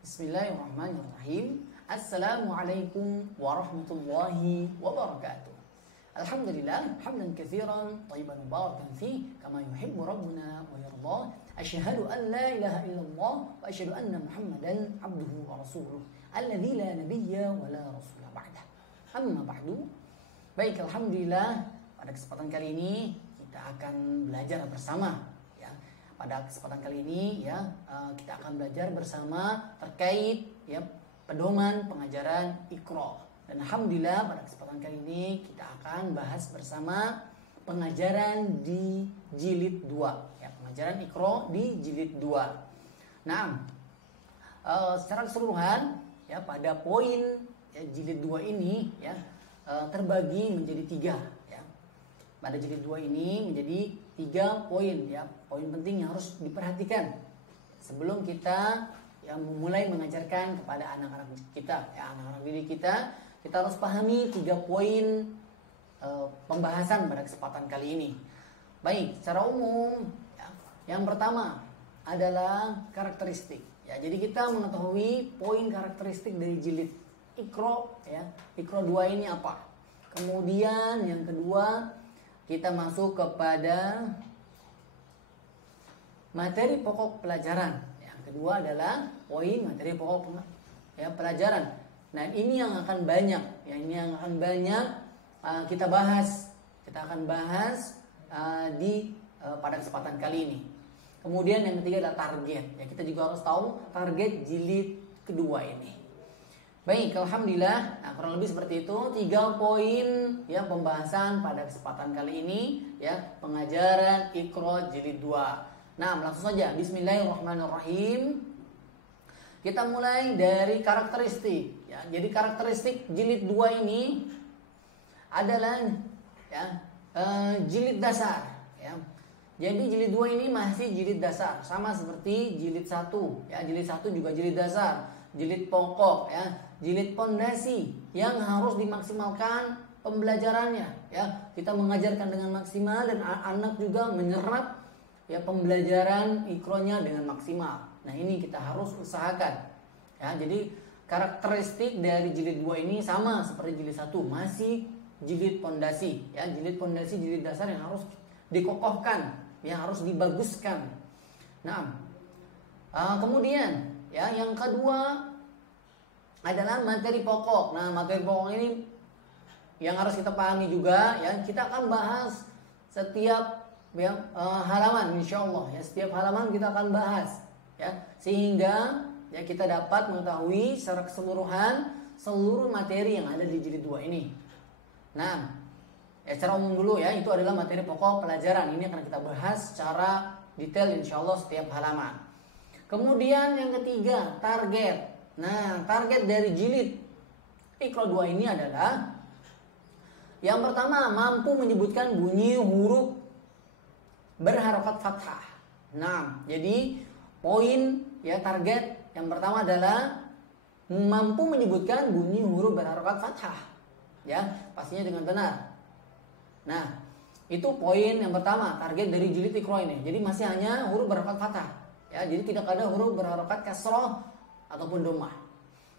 Bismillahirrahmanirrahim. Assalamualaikum warahmatullahi wabarakatuh. Alhamdulillah, hamdan katsiran thayyiban mubarakan fi kama yuhibbu rabbuna wa yarda. Asyhadu an la ilaha illallah wa asyhadu anna Muhammadan abduhu wa rasuluh alladzi la nabiyya wa la rasula ba'dah. Amma ba'du. Baik, alhamdulillah, pada kesempatan kali ini kita akan belajar bersama. Pada kesempatan kali ini kita akan belajar bersama terkait pedoman pengajaran Iqra. Dan alhamdulillah pada kesempatan kali ini kita akan bahas bersama pengajaran di jilid 2. Pengajaran Iqra di jilid 2. Nah, secara keseluruhan pada poin jilid 2 ini terbagi menjadi 3. Pada jilid 2 ini menjadi 3 poin poin penting yang harus diperhatikan sebelum kita memulai mengajarkan kepada anak-anak kita, anak-anak didik kita harus pahami 3 poin pembahasan pada kesempatan kali ini. Baik, secara umum yang pertama adalah karakteristik. Jadi kita mengetahui poin karakteristik dari jilid Iqra Iqra 2 ini apa. Kemudian yang kedua kita masuk kepada materi pokok pelajaran. Yang kedua adalah poin materi pokok pelajaran. Nah, ini yang akan banyak, kita bahas. Kita akan bahas pada kesempatan kali ini. Kemudian yang ketiga adalah target. Kita juga harus tahu target jilid kedua ini. Baik, alhamdulillah. Nah, kurang lebih seperti itu 3 poin pembahasan pada kesempatan kali ini pengajaran Iqra jilid 2. Nah, langsung saja bismillahirrahmanirrahim. Kita mulai dari karakteristik Jadi karakteristik jilid 2 ini adalah jilid dasar Jadi jilid 2 ini masih jilid dasar, sama seperti jilid 1 Jilid 1 juga jilid dasar, jilid pokok jilid pondasi yang harus dimaksimalkan pembelajarannya Kita mengajarkan dengan maksimal dan anak juga menyerap pembelajaran Iqra-nya dengan maksimal. Nah, ini kita harus usahakan jadi karakteristik dari jilid 2 ini sama seperti jilid 1, masih jilid pondasi jilid pondasi, jilid dasar yang harus dikokohkan, yang harus dibaguskan. Nah, kemudian yang kedua adalah materi pokok. Nah, materi pokok ini yang harus kita pahami juga kita akan bahas setiap halaman, insyaallah setiap halaman kita akan bahas sehingga kita dapat mengetahui secara keseluruhan seluruh materi yang ada di jilid 2 ini. Nah, secara umum dulu itu adalah materi pokok pelajaran. Ini akan kita bahas secara detail insyaallah setiap halaman. Kemudian yang ketiga, target. Nah, target dari jilid Iqra 2 ini adalah yang pertama, mampu menyebutkan bunyi huruf berharokat fathah. Nah, jadi poin target yang pertama adalah mampu menyebutkan bunyi huruf berharokat fathah. Pastinya dengan benar. Nah, itu poin yang pertama, target dari jilid Iqra ini. Jadi masih hanya huruf berharokat fathah. Jadi tidak ada huruf berharokat kasroh ataupun dhammah.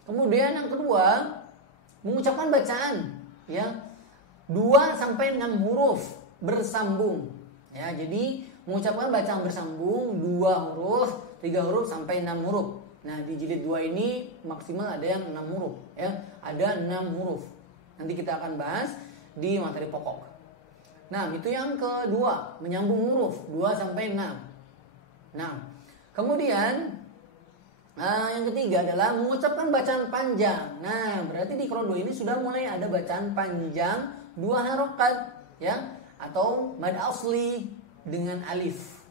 Kemudian yang kedua, mengucapkan bacaan 2 sampai 6 huruf bersambung. Jadi mengucapkan bacaan bersambung 2 huruf, 3 huruf sampai 6 huruf. Nah, di jilid 2 ini maksimal ada yang 6 huruf Ada 6 huruf. Nanti kita akan bahas di materi pokok. Nah, itu yang kedua, menyambung huruf 2 sampai 6. Nah, kemudian yang ketiga adalah mengucapkan bacaan panjang. Nah, berarti di Iqra 2 ini sudah mulai ada bacaan panjang 2 harokat atau mad asli dengan alif.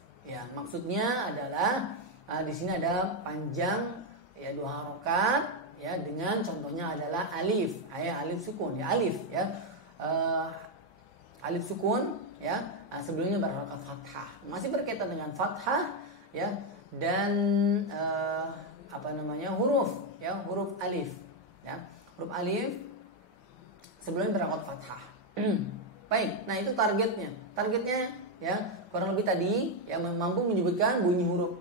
Maksudnya adalah di sini ada panjang 2 harokat dengan contohnya adalah alif. Alif sukun alif alif sukun sebelumnya berharokat fathah. Masih berkaitan dengan fathah dan huruf huruf alif huruf alif sebelumnya berharokat fathah. Baik, nah itu targetnya kurang lebih tadi mampu menyebutkan bunyi huruf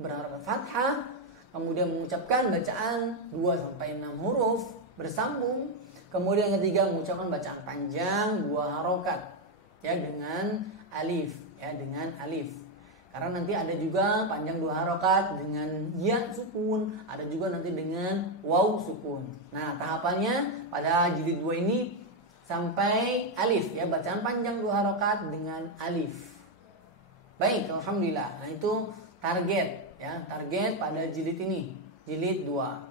berharokat fathah kemudian mengucapkan bacaan 2 sampai 6 huruf bersambung. Kemudian ketiga mengucapkan bacaan panjang 2 harokat ya dengan alif ya dengan alif. Karena nanti ada juga panjang 2 harokat dengan ya sukun, ada juga nanti dengan waw sukun. Nah, tahapannya pada jilid 2 ini sampai alif ya, bacaan panjang 2 harokat dengan alif. Baik, alhamdulillah. Nah, itu target ya, target pada jilid ini, jilid 2.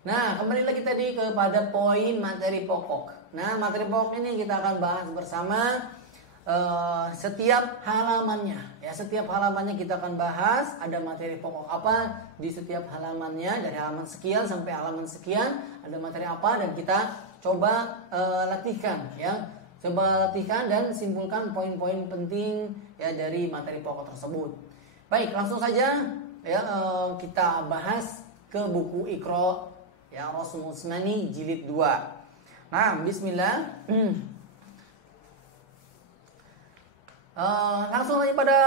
Nah, kembali lagi tadi kepada poin materi pokok. Nah, materi pokok ini kita akan bahas bersama setiap halamannya. Ya, setiap halamannya kita akan bahas ada materi pokok apa di setiap halamannya, dari halaman sekian sampai halaman sekian ada materi apa, dan kita coba latihkan ya. Coba latihkan dan simpulkan poin-poin penting ya dari materi pokok tersebut. Baik, langsung saja ya kita bahas ke buku Iqra ya Rasmul Usmani jilid 2. Nah, bismillah. Langsung aja pada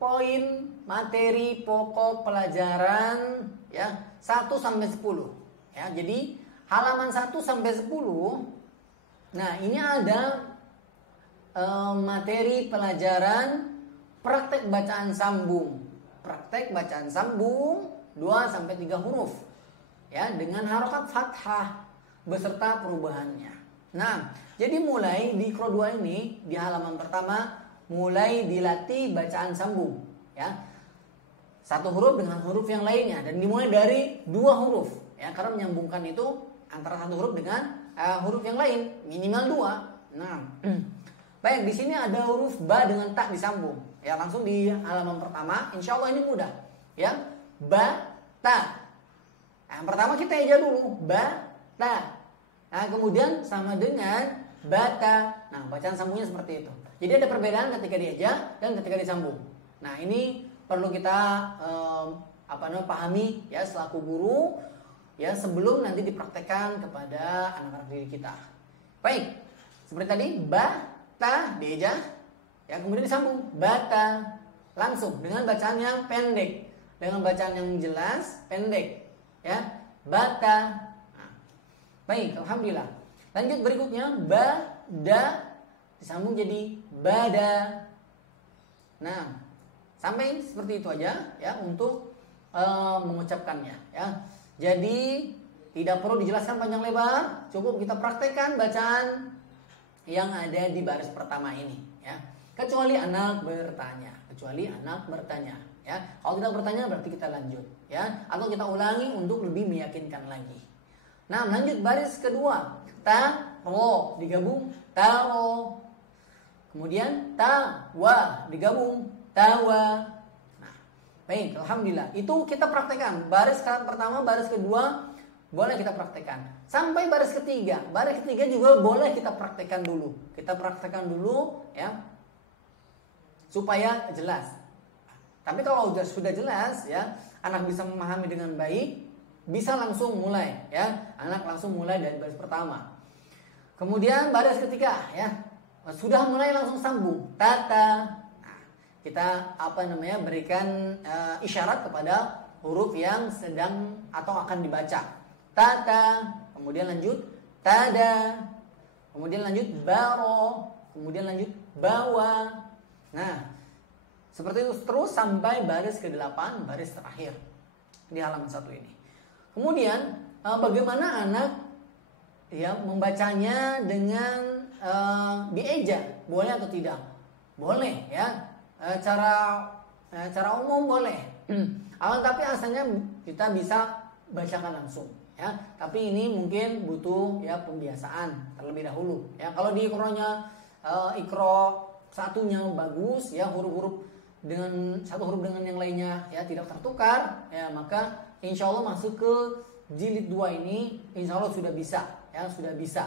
poin materi pokok pelajaran ya 1 sampai 10. Ya, jadi halaman 1 sampai 10. Nah, ini ada materi pelajaran praktek bacaan sambung. Praktek bacaan sambung 2 sampai 3 huruf. Ya, dengan harokat fathah beserta perubahannya. Nah, jadi mulai di Iqra 2 ini di halaman pertama mulai dilatih bacaan sambung, ya. 1 huruf dengan huruf yang lainnya dan dimulai dari 2 huruf, ya, karena menyambungkan itu antara 1 huruf dengan huruf yang lain minimal 2. Nah, baik, di sini ada huruf ba dengan ta disambung. Ya, langsung di halaman pertama, insya Allah ini mudah, ya. Ba ta. Yang pertama kita eja dulu, bata. Nah, kemudian sama dengan bata. Nah, bacaan sambungnya seperti itu. Jadi ada perbedaan ketika dieja dan ketika disambung. Nah, ini perlu kita pahami ya selaku guru ya sebelum nanti dipraktekkan kepada anak-anak didik kita. Baik, seperti tadi bata dieja, ya kemudian disambung bata langsung dengan bacaan yang pendek, dengan bacaan yang jelas pendek. Ya, bata. Nah, baik, alhamdulillah. Lanjut berikutnya bada disambung jadi bada. Nah, sampai seperti itu aja ya untuk mengucapkannya ya. Jadi tidak perlu dijelaskan panjang lebar, cukup kita praktekkan bacaan yang ada di baris pertama ini ya. Kecuali anak bertanya, ya. Kalau tidak bertanya berarti kita lanjut ya, atau kita ulangi untuk lebih meyakinkan lagi. Nah, lanjut baris kedua. Ta-ro digabung ta-ro. Kemudian ta-wa digabung tawa. Nah, baik, alhamdulillah. Itu kita praktekkan. Baris pertama, baris kedua boleh kita praktekkan. Sampai baris ketiga. Baris ketiga juga boleh kita praktekkan dulu. Kita praktekkan dulu ya. Supaya jelas. Tapi kalau sudah jelas ya, anak bisa memahami dengan baik, bisa langsung mulai ya. Anak langsung mulai dari baris pertama. Kemudian baris ketiga ya, sudah mulai langsung sambung. Tata. Nah, kita berikan isyarat kepada huruf yang sedang atau akan dibaca. Tata, kemudian lanjut tada, kemudian lanjut baro, kemudian lanjut bawa. Nah, seperti itu terus sampai baris ke-8, baris terakhir di halaman 1 ini. Kemudian bagaimana anak ya membacanya dengan dieja, boleh atau tidak? Boleh ya. Cara umum boleh. Tapi asalnya kita bisa bacakan langsung ya. Tapi ini mungkin butuh ya pembiasaan terlebih dahulu ya. Kalau di Iqra-nya Iqra satunya bagus ya, huruf-huruf dengan satu huruf dengan yang lainnya ya tidak tertukar ya, maka insya Allah masuk ke jilid 2 ini insya Allah sudah bisa ya, sudah bisa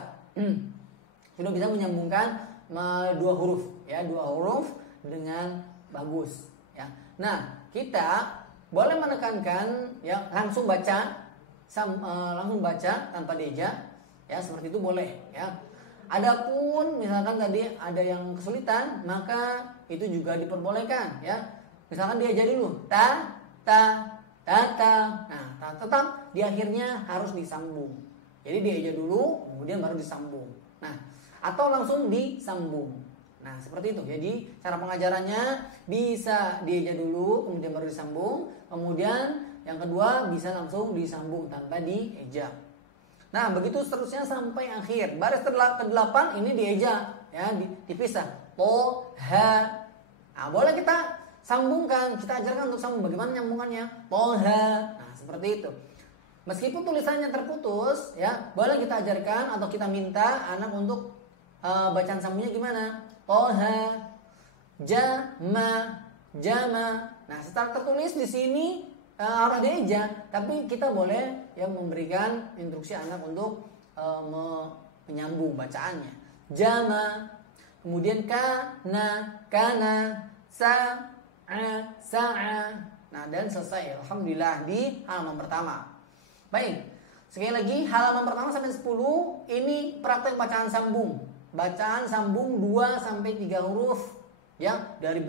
menyambungkan 2 huruf ya, 2 huruf dengan bagus ya. Nah, kita boleh menekankan ya langsung baca tanpa dieja ya, seperti itu boleh ya. Adapun misalkan tadi ada yang kesulitan, maka itu juga diperbolehkan ya. Misalkan dia jadi dulu ta tata. Nah, tetap di akhirnya harus disambung. Jadi dieja dulu, kemudian baru disambung. Nah, atau langsung disambung. Nah, seperti itu. Jadi cara pengajarannya bisa dieja dulu, kemudian baru disambung. Kemudian yang kedua bisa langsung disambung tanpa dieja. Nah, begitu seterusnya sampai akhir. Baris ke-8 ini dieja, ya, dipisah. To, ha. Nah, boleh kita sambungkan, kita ajarkan untuk sambung. Bagaimana nyambungannya? To, ha. Nah, seperti itu. Meskipun tulisannya terputus, ya, boleh kita ajarkan atau kita minta anak untuk bacaan sambungnya gimana? To, ha. Jama, jama. Nah, secara tertulis di sini harus dieja, tapi kita boleh ya memberikan instruksi anak untuk menyambung bacaannya. Jama, kemudian kana, sa'a. Nah, dan selesai. Alhamdulillah di halaman pertama. Baik, sekali lagi halaman pertama sampai 10 ini praktek bacaan sambung. Bacaan sambung 2 sampai 3 huruf ya dari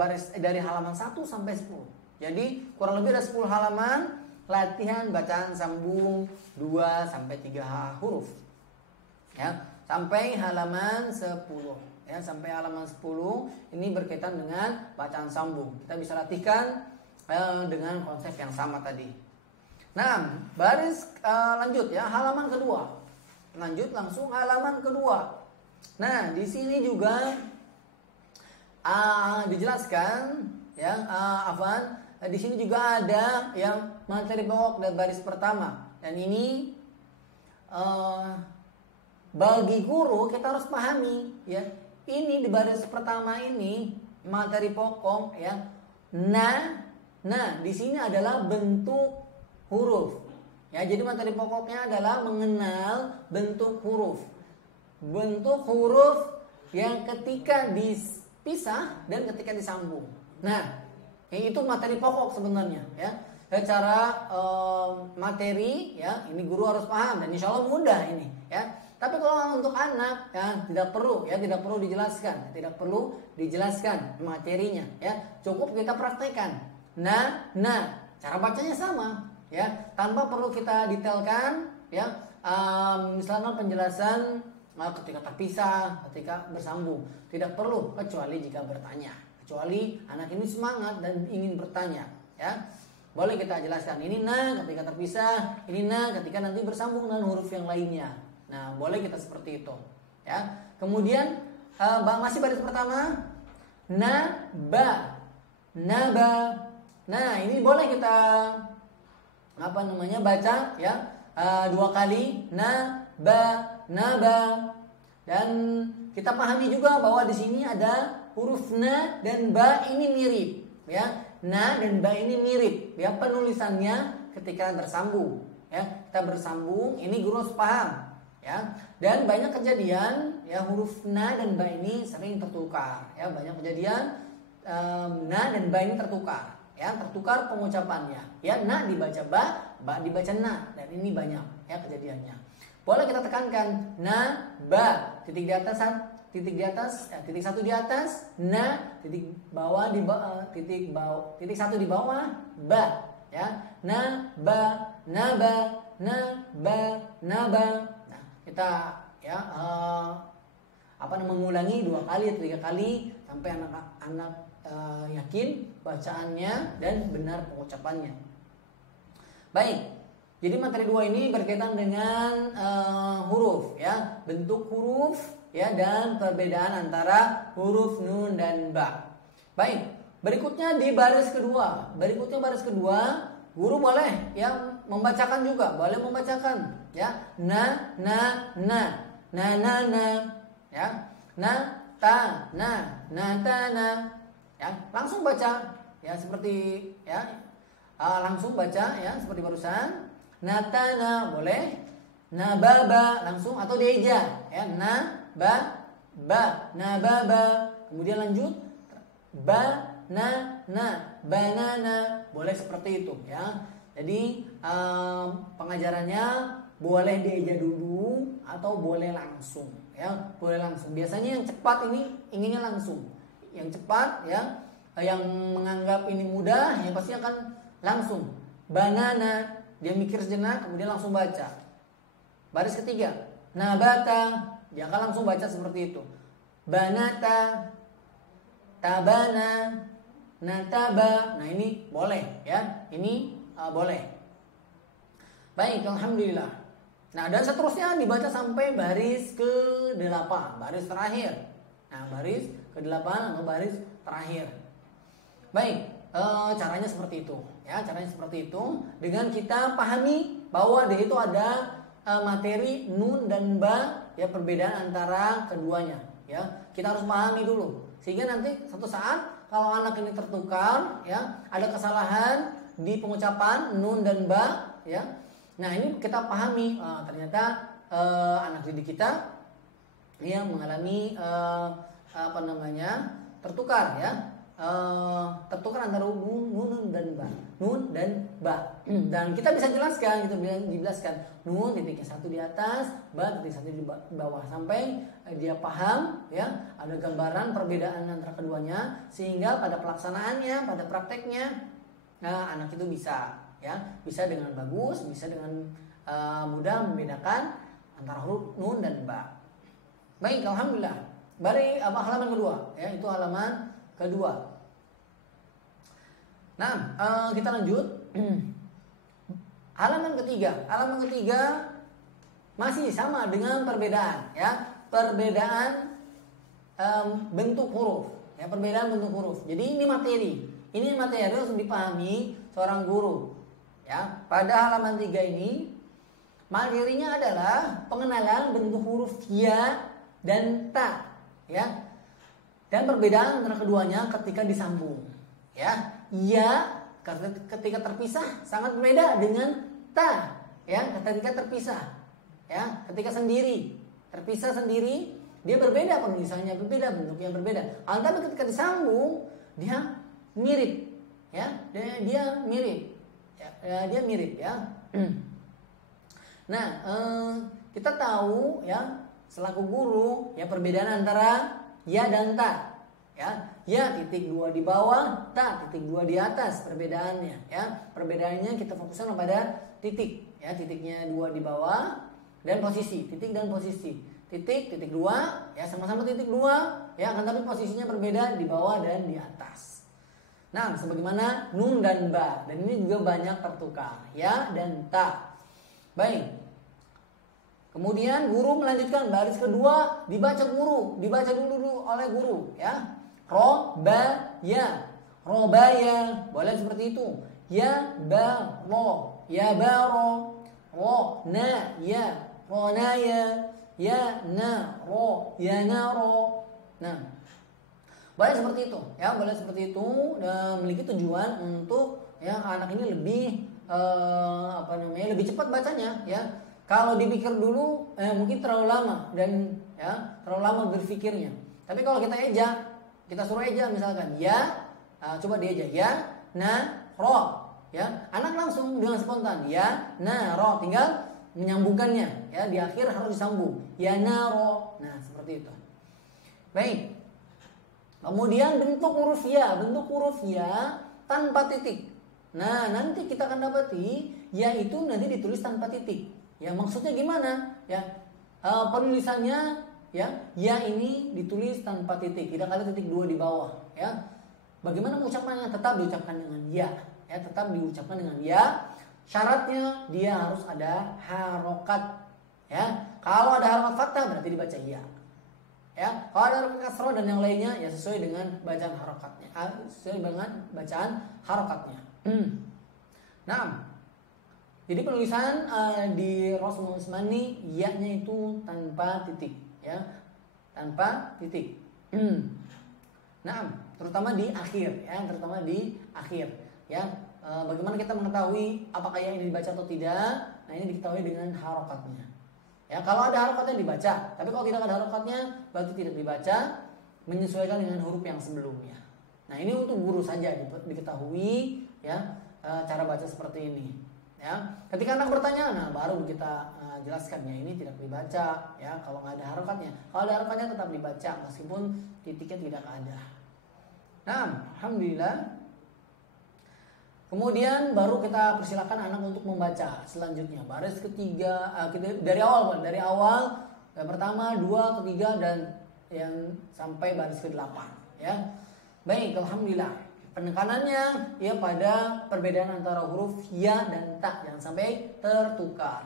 halaman 1 sampai 10. Jadi kurang lebih ada 10 halaman latihan bacaan sambung 2 sampai 3 huruf. Ya, sampai halaman 10. Ya, sampai halaman 10 ini berkaitan dengan bacaan sambung. Kita bisa latihkan dengan konsep yang sama tadi. Nah, baris lanjut ya, halaman kedua. Lanjut langsung halaman kedua. Nah, di sini juga dijelaskan ya, di sini juga ada yang materi pokok dan baris pertama. Dan ini bagi guru kita harus pahami ya. Ini di baris pertama ini materi pokok ya. Nah, di sini adalah bentuk huruf. Ya, jadi materi pokoknya adalah mengenal bentuk huruf. Bentuk huruf yang ketika dipisah dan ketika disambung. Nah, itu materi pokok sebenarnya ya. Secara materi ya, ini guru harus paham dan insya Allah mudah ini ya. Tapi kalau untuk anak ya tidak perlu dijelaskan materinya ya. Cukup kita praktekkan. Nah, cara bacanya sama ya, tanpa perlu kita detailkan ya. Misalnya penjelasan ketika terpisah, ketika bersambung, tidak perlu kecuali jika bertanya. Kecuali anak ini semangat dan ingin bertanya ya, boleh kita jelaskan ini ketika terpisah, ini ketika nanti bersambung dengan huruf yang lainnya. Nah, boleh kita seperti itu ya. Kemudian masih baris pertama naba. Nah, ini boleh kita baca ya 2 kali naba. Dan kita pahami juga bahwa di sini ada huruf na dan ba ini mirip ya. Na dan ba ini mirip ya penulisannya ketika bersambung ya. Kita bersambung ini guru harus paham ya. Dan banyak kejadian ya huruf na dan ba ini sering tertukar ya. Banyak kejadian na dan ba ini tertukar ya, tertukar pengucapannya ya. Na dibaca ba dibaca na, dan ini banyak ya kejadiannya. Boleh kita tekankan na ba, titik di atas, titik satu di atas, titik satu di bawah, ba ya. Naba. Nah, kita ya mengulangi 2 kali atau 3 kali sampai anak-anak yakin bacaannya dan benar pengucapannya. Baik. Jadi materi 2 ini berkaitan dengan huruf ya, bentuk huruf ya, dan perbedaan antara huruf nun dan ba. Baik, berikutnya di baris kedua. Baris kedua, guru boleh ya membacakan juga, boleh membacakan ya. Na ya. Na ta na ya. Langsung baca ya seperti ya. Langsung baca ya seperti barusan. Natana boleh, nababa langsung atau dieja ya, nababa, kemudian lanjut banana boleh seperti itu ya. Jadi pengajarannya boleh dieja dulu atau boleh langsung ya, boleh langsung. Biasanya yang cepat ini inginnya langsung, yang cepat ya, yang menganggap ini mudah ya pasti akan langsung. banana, dia mikir sejenak kemudian langsung baca. Baris ketiga, nabata, dia akan langsung baca seperti itu. Banata, tabana, nataba. Nah ini boleh ya, ini boleh. Baik, alhamdulillah. Nah dan seterusnya dibaca sampai baris ke-8, baris terakhir. Nah baris ke-8 atau baris terakhir. Baik, caranya seperti itu. Ya, caranya seperti itu. Dengan kita pahami bahwa di itu ada materi nun dan ba, ya perbedaan antara keduanya. Ya, kita harus pahami dulu. Sehingga nanti suatu saat kalau anak ini tertukar, ya ada kesalahan di pengucapan nun dan ba, ya. Nah ini kita pahami ternyata anak didik kita yang mengalami tertukar ya, tertukar antara nun dan ba, dan kita bisa jelaskan, nun titiknya 1 di atas, ba titik 1 di bawah sampai dia paham ya, ada gambaran perbedaan antara keduanya sehingga pada pelaksanaannya, pada prakteknya anak itu bisa dengan bagus, bisa dengan mudah membedakan antara huruf nun dan ba. Baik, alhamdulillah. Halaman kedua, ya itu halaman kedua. Nah, kita lanjut. Halaman ketiga masih sama dengan perbedaan, ya perbedaan bentuk huruf, ya perbedaan bentuk huruf. Jadi ini materi harus dipahami seorang guru. Ya, pada halaman 3 ini materinya adalah pengenalan bentuk huruf ya dan ta, ya. Dan perbedaan antara keduanya ketika disambung. Ya, ketika terpisah sangat berbeda dengan ta, ya, ketika terpisah. Ya, ketika terpisah sendiri, dia berbeda penulisannya, berbeda bentuknya berbeda. Tapi ketika disambung, dia mirip, ya. Dia mirip. Dia mirip ya. Nah, kita tahu ya selaku guru ya perbedaan antara ya dan ta. Ya titik 2 di bawah, ta titik 2 di atas perbedaannya ya. Perbedaannya kita fokuskan pada titik ya, titiknya 2 di bawah dan posisi, titik dan posisi. Titik 2 ya sama-sama titik 2 ya, akan tapi posisinya berbeda di bawah dan di atas. Nah, sebagaimana nun dan ba, dan ini juga banyak tertukar, ya dan ta. Baik. Kemudian guru melanjutkan baris kedua dibaca dulu oleh guru, ya. Robaya, boleh seperti itu. Ya ba ro, ro na ya, ya na ro, Nah, boleh seperti itu, ya boleh seperti itu, dan memiliki tujuan untuk ya anak ini lebih lebih cepat bacanya, ya. Kalau dipikir dulu mungkin terlalu lama dan ya terlalu lama berpikirnya. Tapi kalau kita suruh eja misalkan ya, coba dieja ya, na ro, ya anak langsung dengan spontan ya, na ro, tinggal menyambungkannya, ya di akhir harus disambung ya na ro. Nah seperti itu. Baik. Kemudian bentuk huruf ya tanpa titik. Nah, nanti kita akan dapati ya itu nanti ditulis tanpa titik. Ya, maksudnya gimana? Ya, penulisannya ya ini ditulis tanpa titik, tidak ada titik 2 di bawah, ya. Bagaimana mengucapkannya? Tetap diucapkan dengan ya, tetap diucapkan dengan ya. Syaratnya dia harus ada harokat, ya. Kalau ada harokat fathah berarti dibaca ya. Ya, kalau ada harokat kasroh dan yang lainnya ya sesuai dengan bacaan harokatnya. Nah, jadi penulisan di Rasul Usmani ya-nya itu tanpa titik, ya, tanpa titik. Nah, terutama di akhir, ya. Bagaimana kita mengetahui apakah ya ini dibaca atau tidak? Nah, ini diketahui dengan harokatnya. Ya, kalau ada harokatnya dibaca, tapi kalau tidak ada harokatnya berarti tidak dibaca, menyesuaikan dengan huruf yang sebelumnya. Nah, ini untuk guru saja diketahui ya cara baca seperti ini. Ya, ketika anak bertanya, nah baru kita jelaskan ya ini tidak dibaca ya kalau nggak ada harokatnya. Kalau ada harokatnya tetap dibaca meskipun titiknya tidak ada. Nah, alhamdulillah. Kemudian baru kita persilakan anak untuk membaca selanjutnya. Baris ketiga, dari awal yang pertama, dua, ketiga, dan yang sampai baris ke-8 ya. Baik, alhamdulillah. Penekanannya ya pada perbedaan antara huruf ya dan ta, jangan sampai tertukar.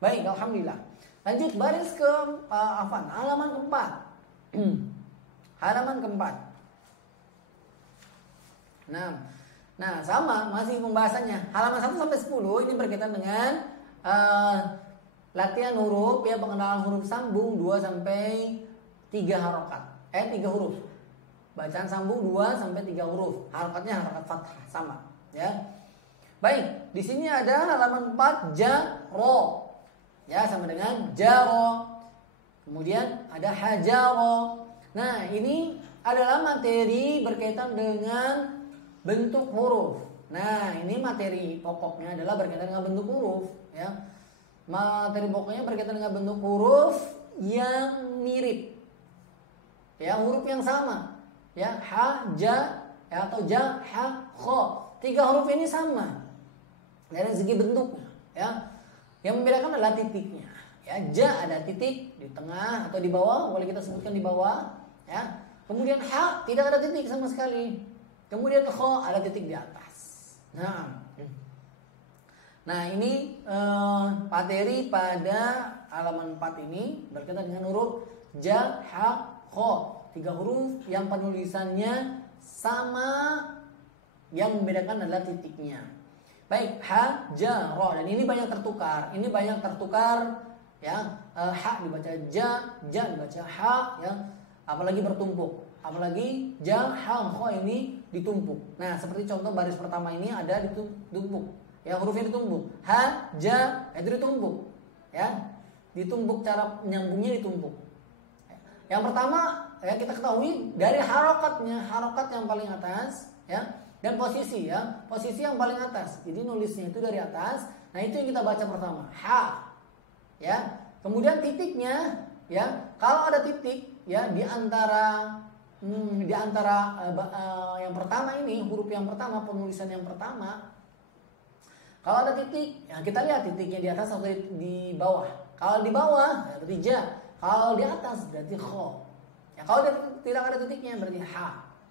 Baik, alhamdulillah. Lanjut baris ke halaman keempat. Halaman keempat. Nah, sama masih pembahasannya. Halaman 1 sampai 10 ini berkaitan dengan latihan huruf ya, pengenalan huruf sambung 2 sampai 3 harokat. 3 huruf. Bacaan sambung 2 sampai 3 huruf. Harokatnya harokat fathah sama ya. Baik, di sini ada halaman 4 jaro. Ya, sama dengan jaro. Kemudian ada hajaro. Nah, ini adalah materi berkaitan dengan bentuk huruf. Nah, ini materi pokoknya adalah berkaitan dengan bentuk huruf ya. Materi pokoknya berkaitan dengan bentuk huruf yang mirip. Ya, huruf yang sama. Ya, ha, ja, ya, atau ja, ha, kho. 3 huruf ini sama dari segi bentuknya ya. Yang membedakan adalah titiknya. Ya, ja ada titik di tengah atau di bawah, boleh kita sebutkan di bawah ya. Kemudian ha tidak ada titik sama sekali. Kemudian kho ada titik di atas. Nah ini materi pada halaman 4 ini berkaitan dengan huruf ja, ha, kho. 3 huruf yang penulisannya sama, yang membedakan adalah titiknya. Baik, ha, ja, ro, dan ini banyak tertukar. Ini banyak tertukar ya. Ha dibaca ja dibaca ha ya. Apalagi bertumpuk. Apalagi ja, ha, kho ini ditumpuk. Nah, seperti contoh baris pertama ini ada ditumpuk. Ya, hurufnya ditumpuk. Ha, ja, itu ditumpuk. Ya. Ditumpuk, cara nyambungnya ditumpuk. Yang pertama, ya kita ketahui dari harokatnya, harokat yang paling atas, ya, dan posisi ya, posisi yang paling atas. Jadi nulisnya itu dari atas. Nah, itu yang kita baca pertama. Ha. Ya. Kemudian titiknya, ya, kalau ada titik ya di antara yang pertama ini, huruf yang pertama, penulisan yang pertama, kalau ada titik, ya kita lihat titiknya di atas atau di bawah. Kalau di bawah ya berarti ja, kalau di atas berarti kho. Ya, kalau tidak ada titiknya berarti ha.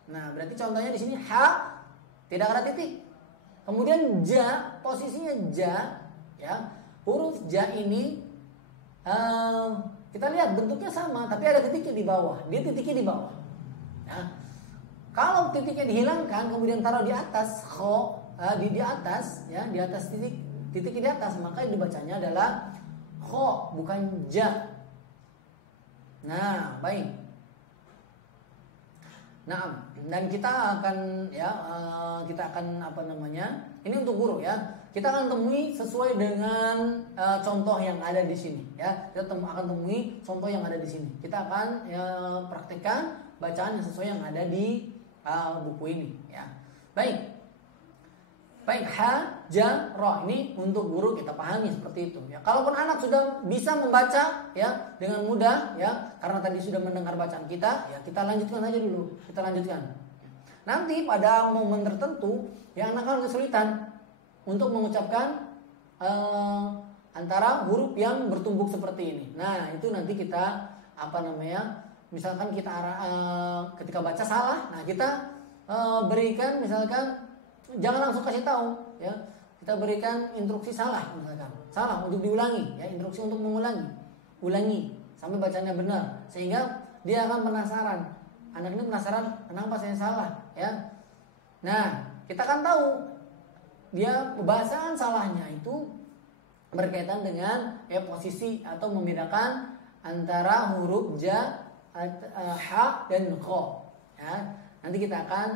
Nah, berarti contohnya di sini ha tidak ada titik. Kemudian ja, posisinya ja, ya. Huruf ja ini kita lihat bentuknya sama, tapi ada titiknya di bawah. Dia titiknya di bawah. Nah, kalau titiknya dihilangkan kemudian taruh di atas kho, di atas ya, di atas titiknya di atas, maka yang dibacanya adalah kho, bukan ja. Nah, baik. Nah, dan kita akan ini untuk guru ya. Kita akan temui sesuai dengan contoh yang ada di sini ya. Kita akan temui contoh yang ada di sini. Kita akan praktekkan bacaan yang sesuai yang ada di buku ini ya. Baik, ha, ja, ro, ini untuk guru kita pahami seperti itu ya. Kalaupun anak sudah bisa membaca ya dengan mudah ya, karena tadi sudah mendengar bacaan kita ya, kita lanjutkan aja dulu. Kita lanjutkan. Nanti pada momen tertentu ya anak akan kesulitan untuk mengucapkan antara huruf yang bertumbuk seperti ini. Nah, itu nanti kita misalkan kita ketika baca salah, nah kita berikan misalkan, jangan langsung kasih tahu ya. Kita berikan instruksi salah misalkan. Salah untuk diulangi ya, instruksi untuk mengulangi. Ulangi sampai bacanya benar sehingga dia akan penasaran. Anak ini penasaran kenapa saya salah ya. Nah, kita kan tahu dia pembahasan salahnya itu berkaitan dengan ya posisi atau membedakan antara huruf ja, ha dan kho ya. Nanti kita akan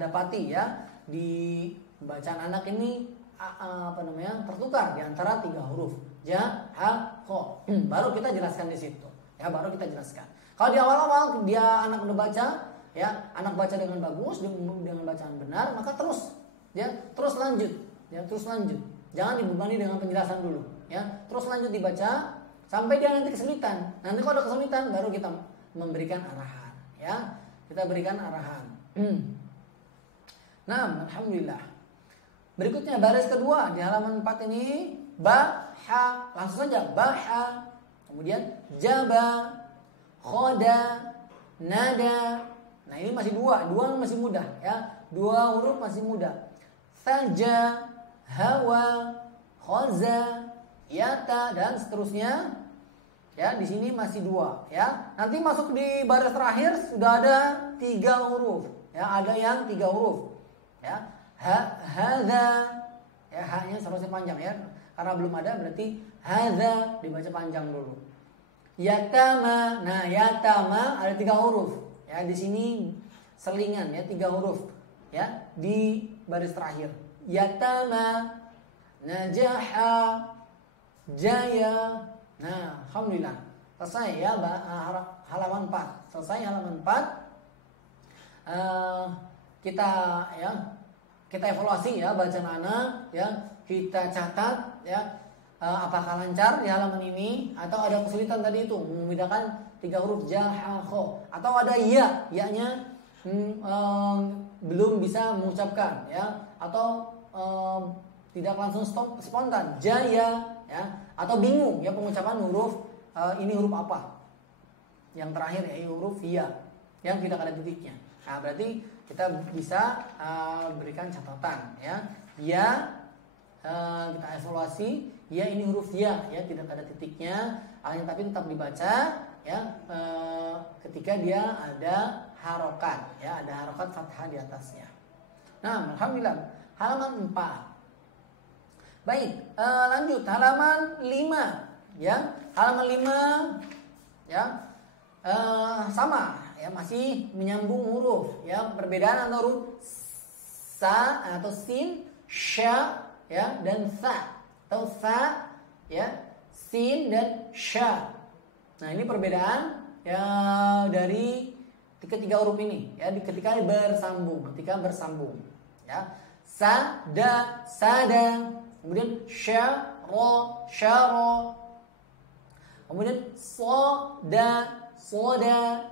dapati ya di bacaan anak ini tertukar di antara 3 huruf ja, ha, kho. Baru kita jelaskan di situ ya, baru kita jelaskan. Kalau di awal-awal dia anak udah baca ya, anak baca dengan bagus, dengan bacaan benar, maka terus lanjut ya, terus lanjut. Jangan dibebani dengan penjelasan dulu ya, terus lanjut dibaca sampai dia nanti kesulitan. Nanti kalau ada kesulitan baru kita memberikan arahan ya. Kita berikan arahan. Nah, alhamdulillah. Berikutnya baris kedua di halaman 4 ini baha, langsung saja baha. Kemudian jaba, khoda, nada. Nah ini masih dua masih mudah ya. Dua huruf masih mudah. Saja, hawa, khoza, yata dan seterusnya. Ya di sini masih dua ya. Nanti masuk di baris terakhir sudah ada 3 huruf. Ya ada yang 3 huruf. Ya hadza, ya haknya seharusnya panjang ya. Karena belum ada berarti hadza dibaca panjang dulu. Yatama, nah yatama ada 3 huruf. Ya di sini selingan ya 3 huruf ya di baris terakhir. Yatama, najaha, jaya. Nah, alhamdulillah selesai ya halaman 4. Selesai halaman 4. Kita evaluasi ya bacaan anak ya, kita catat ya apakah lancar di halaman ini atau ada kesulitan tadi itu membedakan 3 huruf ja ha kho atau ada ya-nya belum bisa mengucapkan ya atau tidak langsung spontan jaya ya atau bingung ya pengucapan huruf ini huruf apa yang terakhir ya huruf ya yang tidak ada titiknya. Nah berarti kita bisa berikan catatan ya kita evaluasi ya ini huruf ya tidak ada titiknya tapi tetap dibaca ya ketika dia ada harokat ya ada harokat fathah di atasnya. Nah alhamdulillah halaman 4. Baik, lanjut halaman 5 ya. Halaman 5 ya. Sama ya masih menyambung huruf ya. Perbedaan antara huruf sa atau sin, sya ya dan sa atau sa ya, sin dan sya. Nah, ini perbedaan ya dari ketiga huruf ini ya ketika bersambung ya. Sada, sada. Kemudian syaro, syaro. Kemudian soda, soda.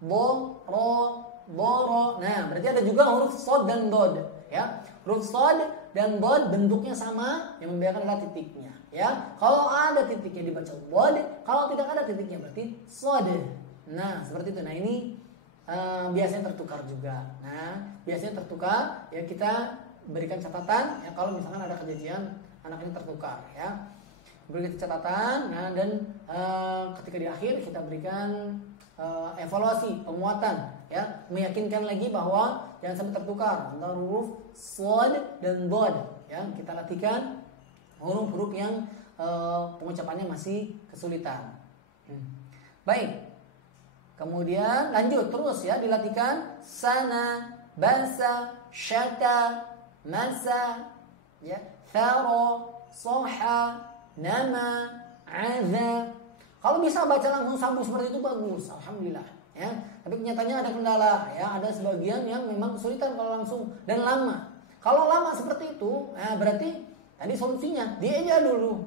Boro, boro. Nah, berarti ada juga huruf sod dan dod, ya. Huruf sod dan dod bentuknya sama, yang membedakan adalah titiknya, ya. Kalau ada titiknya dibaca bod, kalau tidak ada titiknya berarti sod. Nah, seperti itu. Nah, ini biasanya tertukar juga. Nah, biasanya tertukar, ya kita berikan catatan ya kalau misalkan ada kejadian anak ini tertukar ya. Berikan catatan nah dan ketika di akhir kita berikan evaluasi, penguatan ya, meyakinkan lagi bahwa jangan sampai tertukar antara huruf shad dan dod ya. Kita latihkan huruf-huruf yang pengucapannya masih kesulitan. Baik. Kemudian lanjut terus ya dilatihkan sana, basa, syata, masa, ya, tharo, soha, nama, aza. Kalau bisa baca langsung sambung seperti itu bagus, alhamdulillah. Ya, tapi kenyataannya ada kendala, ya, ada sebagian yang memang kesulitan kalau langsung dan lama. Kalau lama seperti itu, nah berarti tadi solusinya dia aja dulu,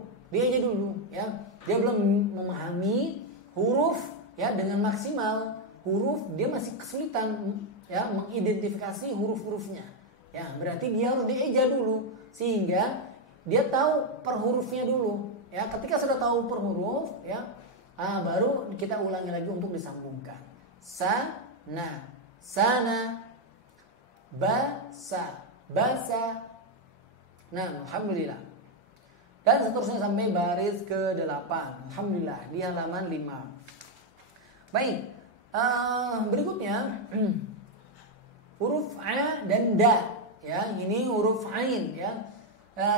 ya. Dia belum memahami huruf, ya, dengan maksimal. Huruf dia masih kesulitan, ya, mengidentifikasi huruf-hurufnya. Ya, berarti dia harus dieja dulu sehingga dia tahu per hurufnya dulu. Ya, ketika sudah tahu per huruf, ya, baru kita ulangi lagi untuk disambungkan. Sana, sana, basa, basa. Nah, alhamdulillah. Dan seterusnya sampai baris ke-8. Alhamdulillah di halaman 5. Baik, berikutnya huruf a dan da. Ya, ini huruf ain ya.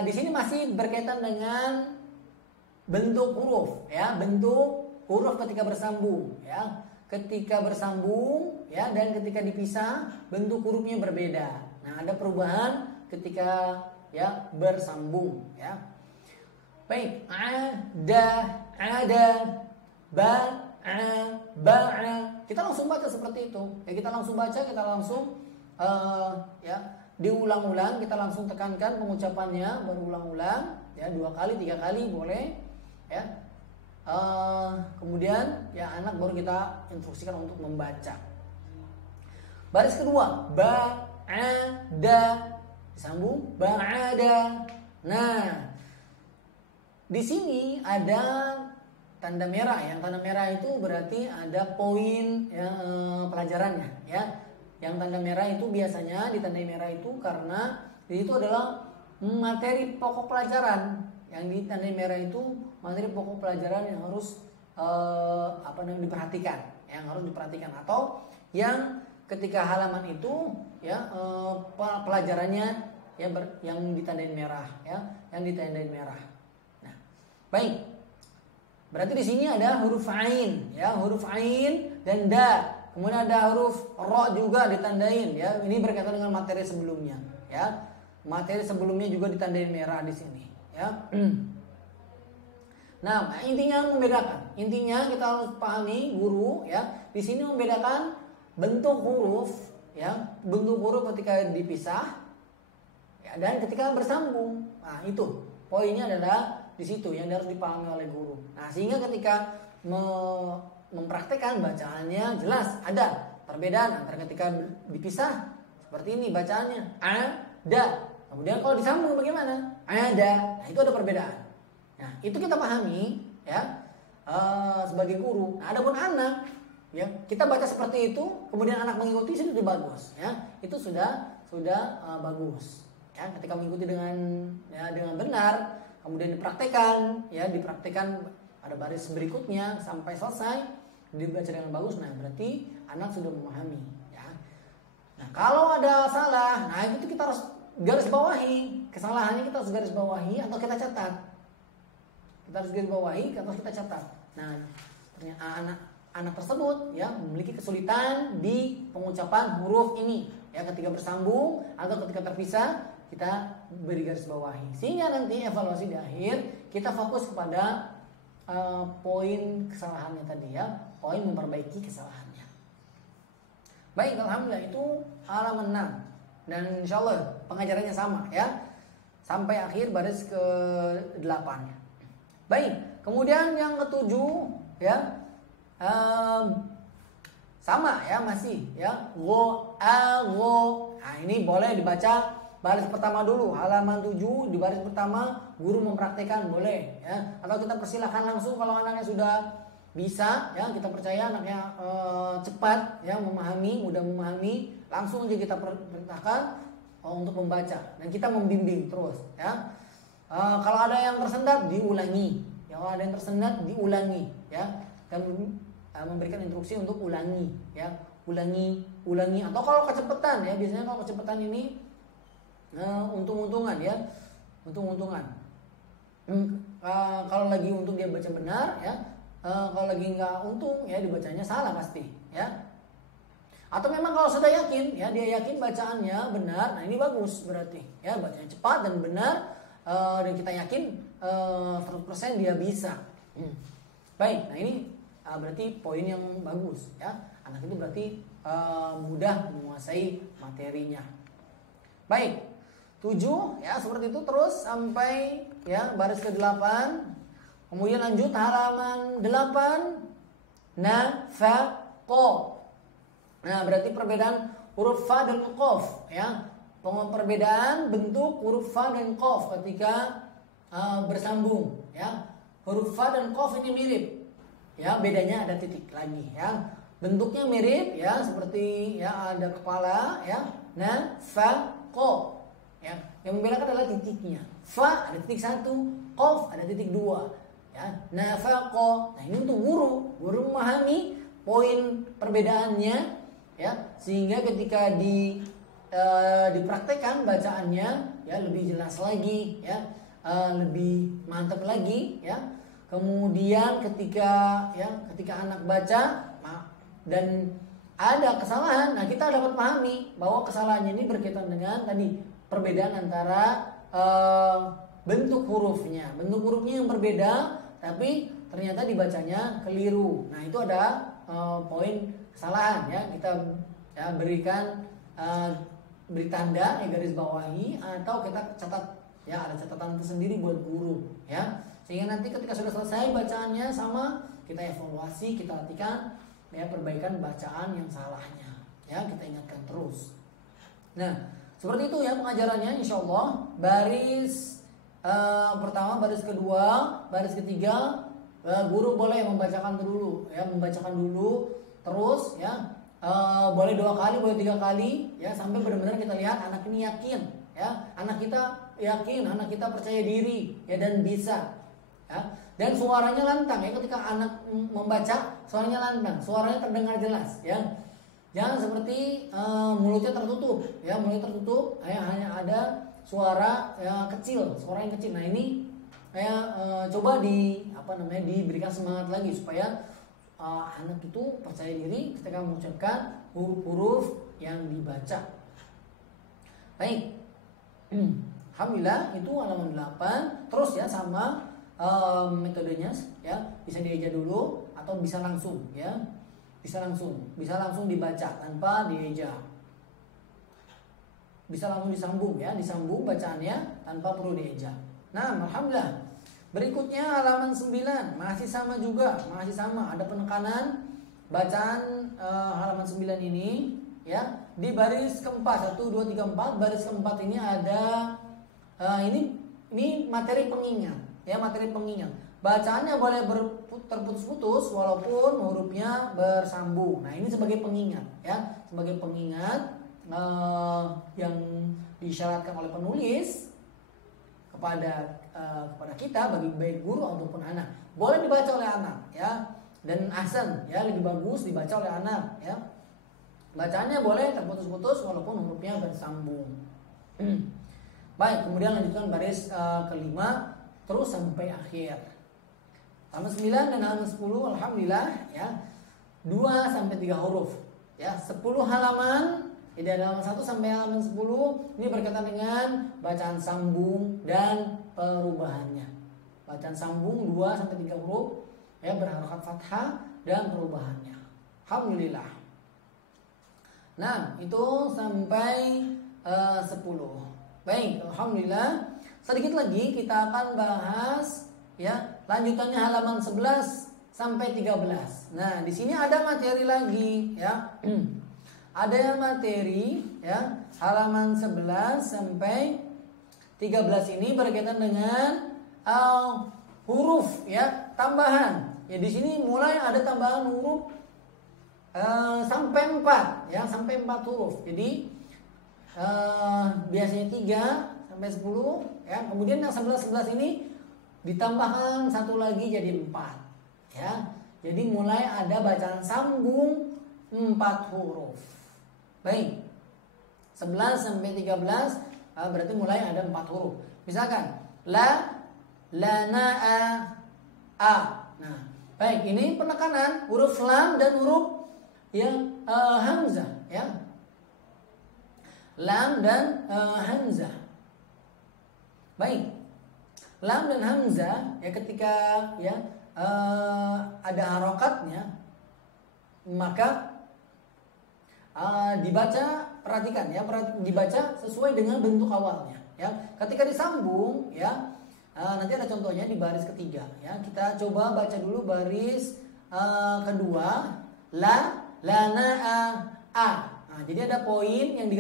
Di sini masih berkaitan dengan bentuk huruf ya, bentuk huruf ketika bersambung ya. Ketika bersambung ya dan ketika dipisah bentuk hurufnya berbeda. Nah, ada perubahan ketika ya bersambung ya. Baik, ada, ba'a. Kita langsung baca seperti itu. Ya, kita langsung baca, kita langsung ya diulang-ulang, kita langsung tekankan pengucapannya berulang-ulang ya 2 kali 3 kali boleh ya. Kemudian ya anak baru kita instruksikan untuk membaca. Baris kedua ba, a, da. disambung ba'ada. Nah, di sini ada tanda merah. Yang tanda merah itu berarti ada poin ya, pelajarannya ya. Yang tanda merah itu biasanya ditandai merah itu karena itu adalah materi pokok pelajaran. Yang ditandai merah itu materi pokok pelajaran yang harus diperhatikan, yang harus diperhatikan, atau yang ketika halaman itu ya pelajarannya ya yang ditandain merah ya, yang ditandain merah. Nah, baik. Berarti di sini ada huruf ain ya, huruf ain dan da. Kemudian ada huruf ro juga ditandain ya. Ini berkaitan dengan materi sebelumnya ya. Materi sebelumnya juga ditandain merah di sini ya. Nah, intinya membedakan. Intinya kita harus pahami guru ya. Di sini membedakan bentuk huruf ya, bentuk huruf ketika dipisah ya, dan ketika bersambung. Nah, itu poinnya adalah di situ yang harus dipahami oleh guru. Nah, sehingga ketika mempraktekkan bacaannya jelas ada perbedaan antara ketika dipisah seperti ini bacaannya ada. Kemudian kalau disambung bagaimana? Ada. Nah, itu ada perbedaan. Nah, itu kita pahami ya sebagai guru. Nah, adapun anak ya, kita baca seperti itu, kemudian anak mengikuti itu sudah bagus ya. Itu sudah bagus. Ya, ketika mengikuti dengan benar, kemudian dipraktekkan pada baris berikutnya sampai selesai dibaca dengan bagus. Nah, berarti anak sudah memahami ya. Nah, kalau ada salah, nah itu kita harus garis bawahi. Kesalahannya kita harus garis bawahi atau kita catat. Kita harus garis bawahi atau kita catat. Nah, ternyata anak tersebut ya memiliki kesulitan di pengucapan huruf ini ya, ketika bersambung atau ketika terpisah kita beri garis bawahi, sehingga nanti evaluasi di akhir kita fokus kepada poin kesalahannya tadi ya, poin memperbaiki kesalahannya. Baik, alhamdulillah itu halaman 6 dan insyaallah pengajarannya sama ya sampai akhir baris ke-8. Baik, kemudian yang ke-7 ya sama ya, masih ya go. Nah, ini boleh dibaca baris pertama dulu, halaman 7 di baris pertama guru mempraktekkan boleh ya, atau kita persilahkan langsung kalau anaknya sudah bisa ya, kita percaya anaknya cepat ya memahami, mudah memahami, langsung aja kita perintahkan untuk membaca dan kita membimbing terus ya. Kalau ada yang tersendat diulangi ya, kalau ada yang tersendat diulangi ya, dan memberikan instruksi untuk ulangi ya, ulangi, atau kalau kecepatan ya, biasanya kalau kecepatan ini untung-untungan ya, kalau lagi untung dia baca benar ya, kalau lagi nggak untung ya dibacanya salah pasti ya. Atau memang kalau sudah yakin ya, dia yakin bacaannya benar, nah ini bagus berarti ya, bacanya cepat dan benar, dan kita yakin 100% dia bisa. Baik, nah ini berarti poin yang bagus ya, anak itu berarti mudah menguasai materinya. Baik, 7 ya seperti itu terus sampai ya baris ke-8. Kemudian lanjut halaman 8. Nafaqo. Nah, berarti perbedaan huruf fa dan qaf ya. Perbedaan bentuk huruf fa dan qaf ketika bersambung ya. Huruf fa dan qaf ini mirip. Ya, bedanya ada titik lagi ya. Bentuknya mirip ya, seperti ya ada kepala ya. Nafaqo. Ya, yang membedakan adalah titiknya. Fa ada titik 1, qaf ada titik 2. Ya, nafaqo. Nah, ini untuk guru memahami poin perbedaannya ya, sehingga ketika dipraktekkan bacaannya ya lebih jelas lagi ya, lebih mantap lagi ya. Kemudian ketika anak baca dan ada kesalahan, nah kita dapat pahami bahwa kesalahannya ini berkaitan dengan tadi perbedaan antara bentuk hurufnya. Bentuk hurufnya yang berbeda, tapi ternyata dibacanya keliru. Nah, itu ada poin kesalahan ya. Kita ya, beri tanda ya, garis bawahi, atau kita catat ya, ada catatan tersendiri buat guru ya. Sehingga nanti ketika sudah selesai bacaannya sama, kita evaluasi, kita latihkan ya, perbaikan bacaan yang salahnya ya, kita ingatkan terus. Nah, Seperti itu ya pengajarannya, insya Allah. Baris pertama, baris kedua, baris ketiga, guru boleh membacakan dulu ya, membacakan dulu terus ya. Boleh 2 kali, boleh 3 kali ya, sampai benar-benar kita lihat anak ini yakin ya, anak kita yakin, anak kita percaya diri ya, dan bisa ya. Dan suaranya lantang ya, ketika anak membaca suaranya lantang, suaranya terdengar jelas ya. Jangan seperti mulutnya tertutup ya, mulutnya tertutup ya, hanya ada suara ya, kecil, suara yang kecil. Nah ini ya, coba diberikan semangat lagi supaya anak itu percaya diri ketika mengucapkan huruf-huruf yang dibaca. Baik, alhamdulillah itu halaman 8. Terus ya sama metodenya ya, bisa dieja dulu atau bisa langsung ya, bisa langsung dibaca tanpa dieja, bisa langsung disambung ya, disambung bacaannya tanpa perlu dieja. Nah, alhamdulillah. Berikutnya halaman 9, masih sama juga, masih sama, ada penekanan bacaan halaman 9 ini ya, di baris keempat, 1, 2, 3, 4, baris keempat ini ada ini materi pengingat ya, materi pengingat. Bacaannya boleh terputus-putus walaupun hurufnya bersambung. Nah, ini sebagai pengingat ya, sebagai pengingat yang disyaratkan oleh penulis kepada kita, bagi baik guru ataupun anak. Boleh dibaca oleh anak ya, dan ahsan ya, lebih bagus dibaca oleh anak ya. Bacaannya boleh terputus-putus walaupun hurufnya bersambung. Baik, kemudian lanjutkan baris kelima terus sampai akhir. Halaman 9 dan halaman 10 alhamdulillah ya, 2 sampai 3 huruf ya, 10 halaman. Di halaman 1 sampai halaman 10 ini berkaitan dengan bacaan sambung dan perubahannya. Bacaan sambung 2 sampai 3 huruf ya, berharokat fathah dan perubahannya. Alhamdulillah. Nah, itu sampai 10. Baik, alhamdulillah. Sedikit lagi kita akan bahas ya, lanjutannya halaman 11 sampai 13. Nah, di sini ada materi lagi ya. Ada materi ya, halaman 11 sampai 13 ini berkaitan dengan huruf ya, tambahan. Ya, di sini mulai ada tambahan huruf sampai 4 ya, sampai 4 huruf. Jadi biasanya 3 sampai 10 ya, kemudian yang 11 ini ditambahkan satu lagi jadi 4 ya. Jadi mulai ada bacaan sambung 4 huruf. Baik, 11 sampai 13 berarti mulai ada 4 huruf. Misalkan la, na, a. Nah, baik, ini penekanan huruf lam dan huruf yang hamzah ya. Lam dan hamzah. Baik, lam dan hamzah ya, ketika ya ada harokatnya maka dibaca, perhatikan ya, dibaca sesuai dengan bentuk awalnya ya. Ketika disambung ya, nanti ada contohnya di baris ketiga ya. Kita coba baca dulu baris kedua, la, na, a. Nah, jadi ada poin yang di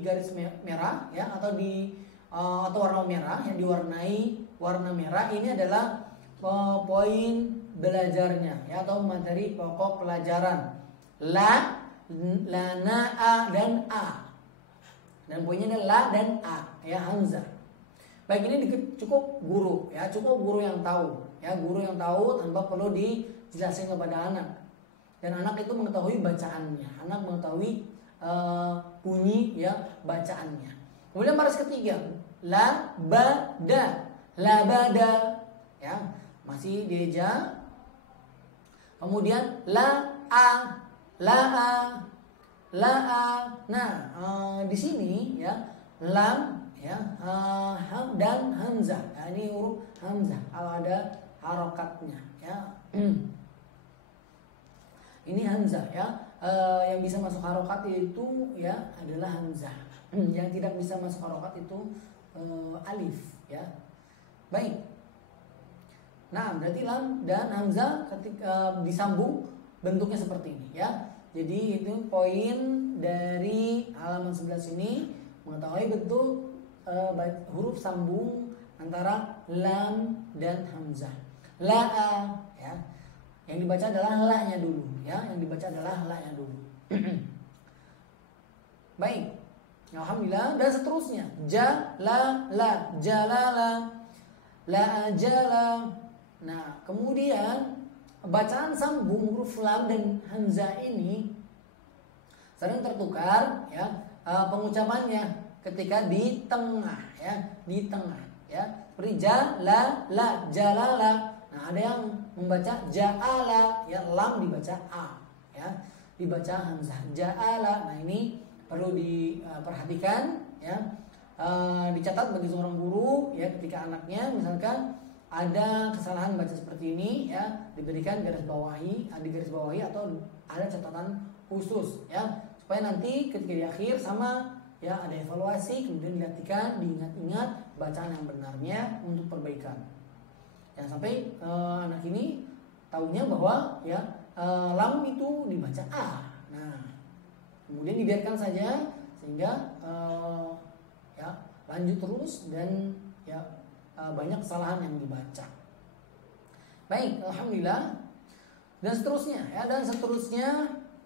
garis merah ya, atau warna merah yang diwarnai warna merah. Ini adalah poin belajarnya ya, atau materi pokok pelajaran. La, na, a dan a. Dan poinnya adalah la dan a ya, hamzah. Baik, ini cukup guru ya, cukup guru yang tahu ya, guru yang tahu tanpa perlu dijelaskan kepada anak. Dan anak itu mengetahui bacaannya, anak mengetahui bunyi ya bacaannya. Kemudian baris ketiga, la, ba, da, la, ba, da ya, masih dieja. Kemudian la, a, la, a, la, a. Nah, di sini ya, lam ya, dan hamzah. Nah, ini huruf hamzah kalau ada harokatnya ya. Ini hamzah ya. Yang bisa masuk harokat itu ya adalah hamzah. Yang tidak bisa masuk harokat itu alif ya. Baik. Nah, berarti lam dan hamzah ketika disambung bentuknya seperti ini ya. Jadi itu poin dari halaman 11 ini mengetahui bentuk huruf sambung antara lam dan hamzah. La'a, ya. Yang dibaca adalah la-nya dulu, ya. Yang dibaca adalah la-nya dulu. Baik. Alhamdulillah, dan seterusnya. Jalala, jalala, la ajala. Nah, kemudian bacaan sambung huruf lam dan hamzah ini sering tertukar, ya, pengucapannya ketika di tengah, ya, di tengah, ya. Seperti jalala, jalala. Nah, ada yang membaca ja'ala, ya, lam dibaca a, ya, dibaca hamzah ja'ala. Nah, ini perlu diperhatikan, ya, dicatat bagi seorang guru, ya, ketika anaknya misalkan ada kesalahan baca seperti ini, ya, diberikan garis bawahi, atau ada catatan khusus, ya, supaya nanti ketika di akhir sama, ya, ada evaluasi, kemudian diingat-ingat bacaan yang benarnya untuk perbaikan. Jangan sampai anak ini tahunya bahwa, ya, lam itu dibaca a. Nah, kemudian dibiarkan saja sehingga ya, lanjut terus dan, ya, banyak kesalahan yang dibaca. Baik, alhamdulillah. Dan seterusnya, ya,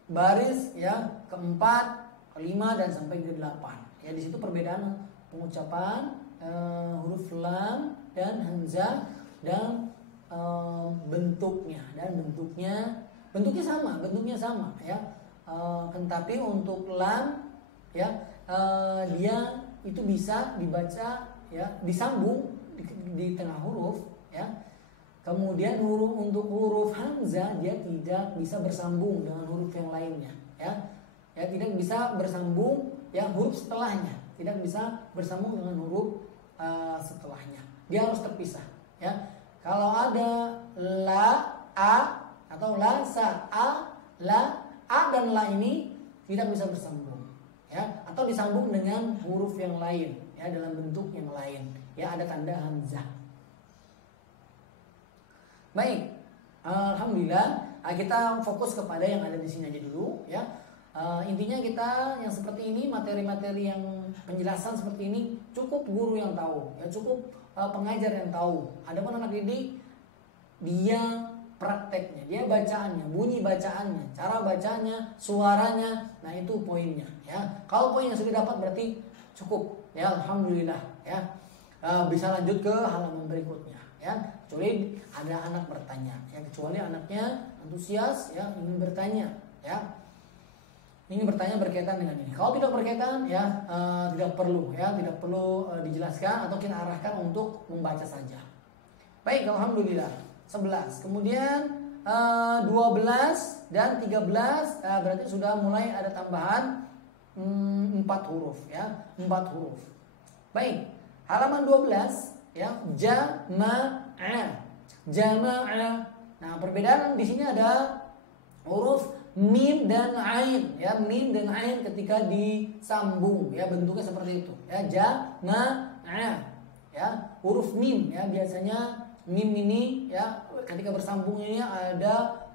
baris, ya, keempat, kelima dan sampai ke 8. Ya, di situ perbedaan pengucapan huruf lam dan hamzah dan bentuknya sama, ya. Tetapi untuk lam, ya, dia itu bisa dibaca, ya, disambung di tengah huruf, ya. Kemudian untuk huruf hamzah dia tidak bisa bersambung dengan huruf yang lainnya, ya. Ya, tidak bisa bersambung, ya, huruf setelahnya, tidak bisa bersambung dengan huruf setelahnya. Dia harus terpisah, ya. Kalau ada la, a atau la, sa, a, la, a dan la ini tidak bisa bersambung, ya, atau disambung dengan huruf yang lain, ya, dalam bentuk yang lain, ya, ada tanda hamzah. Baik, alhamdulillah, kita fokus kepada yang ada di sini aja dulu, ya. Intinya kita yang seperti ini, materi-materi yang penjelasan seperti ini cukup guru yang tahu, ya, cukup pengajar yang tahu. Adapun anak didik, dia prakteknya, dia bacaannya, bunyi bacaannya, cara bacanya, suaranya, nah itu poinnya, ya. Kalau poinnya sudah dapat berarti cukup, ya, alhamdulillah, ya. Bisa lanjut ke halaman berikutnya, ya. Kecuali ada anak bertanya, ya, kecuali anaknya antusias, ya, ingin bertanya, ya. Ingin bertanya berkaitan dengan ini. Kalau tidak berkaitan, ya, tidak perlu, ya, tidak perlu dijelaskan atau kita arahkan untuk membaca saja. Baik, alhamdulillah. 11. Kemudian 12 dan 13 berarti sudah mulai ada tambahan 4 huruf, ya, 4 huruf. Baik, halaman 12, ya, jama'a. Jama'a. Nah, perbedaan di sini ada huruf mim dan ain, ya, mim dan ain ketika disambung, ya, bentuknya seperti itu, ya, jama'a, ya, huruf mim, ya, biasanya mim ini, ya, ketika bersambung ini ada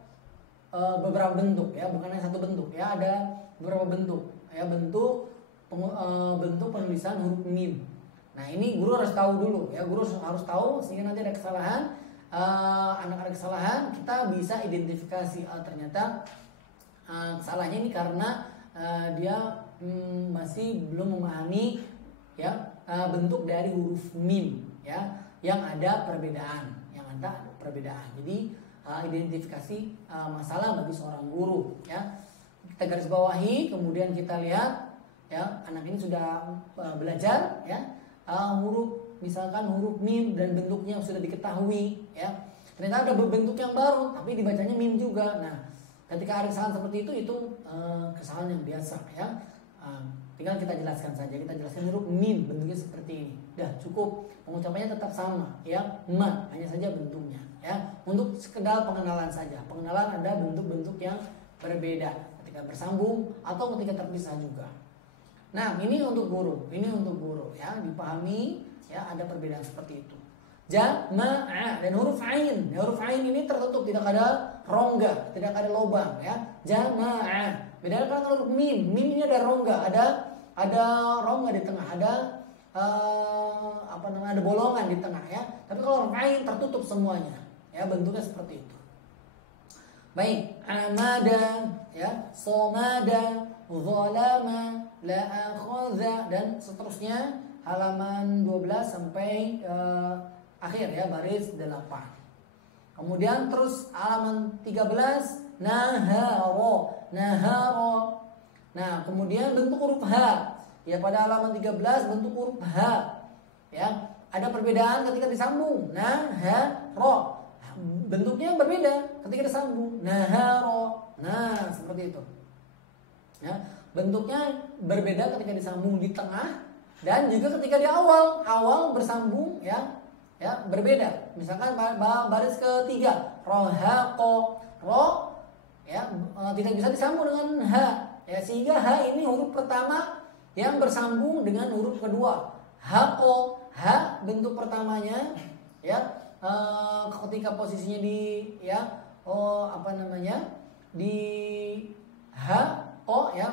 beberapa bentuk, ya, bukan hanya satu bentuk, ya, ada beberapa bentuk, ya, bentuk penulisan huruf mim. Nah, ini guru harus tahu dulu, ya, guru harus tahu sehingga nanti ada kesalahan, anak ada kesalahan, kita bisa identifikasi, ternyata salahnya ini karena dia masih belum memahami, ya, bentuk dari huruf mim, ya, yang ada perbedaan, Jadi identifikasi masalah bagi seorang guru, ya. Kita garis bawahi, kemudian kita lihat, ya, anak ini sudah belajar, ya, huruf, misalkan huruf mim dan bentuknya sudah diketahui, ya. Ternyata ada bentuk yang baru tapi dibacanya mim juga. Nah, ketika ada kesalahan seperti itu kesalahan yang biasa, ya. Tinggal kita jelaskan saja. Kita jelaskan huruf mim bentuknya seperti ini. Dah cukup. Pengucapannya tetap sama, ya. Ma, hanya saja bentuknya, ya. Untuk sekedar pengenalan saja. Pengenalan ada bentuk-bentuk yang berbeda ketika bersambung atau ketika terpisah juga. Nah, ini untuk guru, ya. Dipahami, ya, ada perbedaan seperti itu. Jama'a dan huruf ain. Huruf ain ini tertutup, tidak ada rongga, tidak ada lubang, ya. Jama'a. Bedakan kalau huruf mim. Mim ini ada rongga, ada ada rongga di tengah, ada ada bolongan di tengah ya. Tapi kalau huruf ain tertutup semuanya. Ya, bentuknya seperti itu. Baik, amada ya, somada, zalama, la akhadha dan seterusnya halaman 12 sampai akhir ya, baris 8. Kemudian terus halaman 13 naharo. Nah, kemudian bentuk huruf H. Ya, pada halaman 13 bentuk huruf H. Ya, ada perbedaan ketika disambung. Naharo. Bentuknya berbeda ketika disambung. Naharo. Nah, seperti itu. Ya, bentuknya berbeda ketika disambung di tengah dan juga ketika di awal bersambung ya berbeda. Misalkan baris ketiga rohaqo, ro ya tidak bisa disambung dengan h ya, sehingga h ini huruf pertama yang bersambung dengan huruf kedua. Haqo, h bentuk pertamanya ya ketika posisinya di di h o ya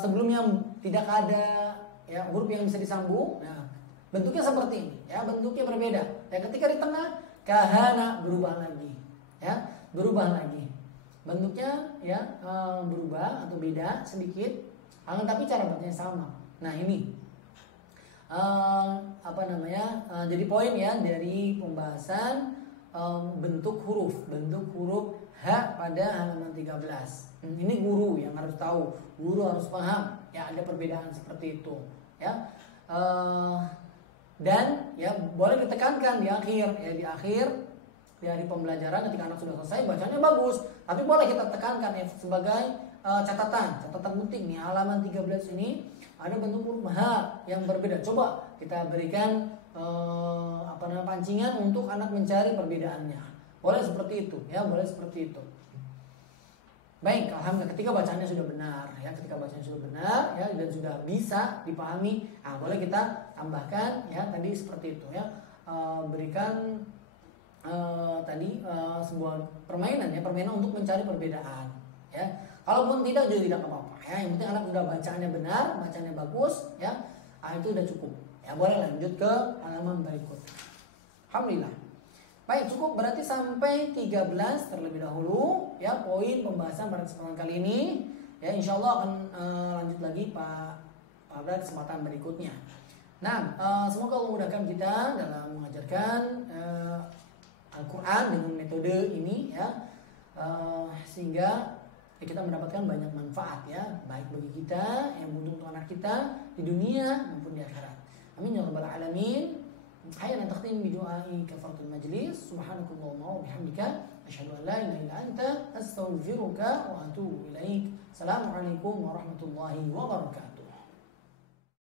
sebelumnya tidak ada ya huruf yang bisa disambung. Nah, bentuknya seperti ini ya, bentuknya berbeda. Ya, ketika di tengah kahana berubah lagi. Ya, berubah lagi. Bentuknya ya berubah atau beda sedikit, tapi cara bacanya sama. Nah, ini jadi poin ya dari pembahasan bentuk huruf H pada halaman 13. Ini guru yang harus tahu, guru harus paham ya, ada perbedaan seperti itu ya. Dan ya boleh ditekankan di akhir dari pembelajaran ketika anak sudah selesai bacanya bagus, tapi boleh kita tekankan ya sebagai catatan penting nih, halaman 13 ini ada bentuk huruf H yang berbeda. Coba kita berikan pancingan untuk anak mencari perbedaannya. Boleh seperti itu ya, boleh seperti itu. Baik, alhamdulillah ketika bacanya sudah benar ya, dan sudah bisa dipahami, boleh kita tambahkan ya tadi seperti itu ya, berikan sebuah permainan untuk mencari perbedaan ya. Kalaupun tidak juga tidak apa-apa ya, yang penting anak sudah bacanya benar, bacanya bagus ya, itu sudah cukup ya. Boleh lanjut ke halaman berikut. Alhamdulillah. Baik, cukup berarti sampai 13 terlebih dahulu ya poin pembahasan pada kesempatan kali ini ya. Insyaallah akan lanjut lagi pada kesempatan berikutnya. Nah, semoga Allah memudahkan kita dalam mengajarkan Al-Quran dengan metode ini ya, sehingga kita mendapatkan banyak manfaat ya, baik bagi kita yang untuk anak kita di dunia maupun di akhirat. Amin ya rabbal alamin. Hayya natakhtim bi du'ai kafaratul majlis. Subhanakallahumma wa bihamdika asyhadu an la ilaha illa anta astaghfiruka wa atubu ilaik. Assalamualaikum warahmatullahi wabarakatuh.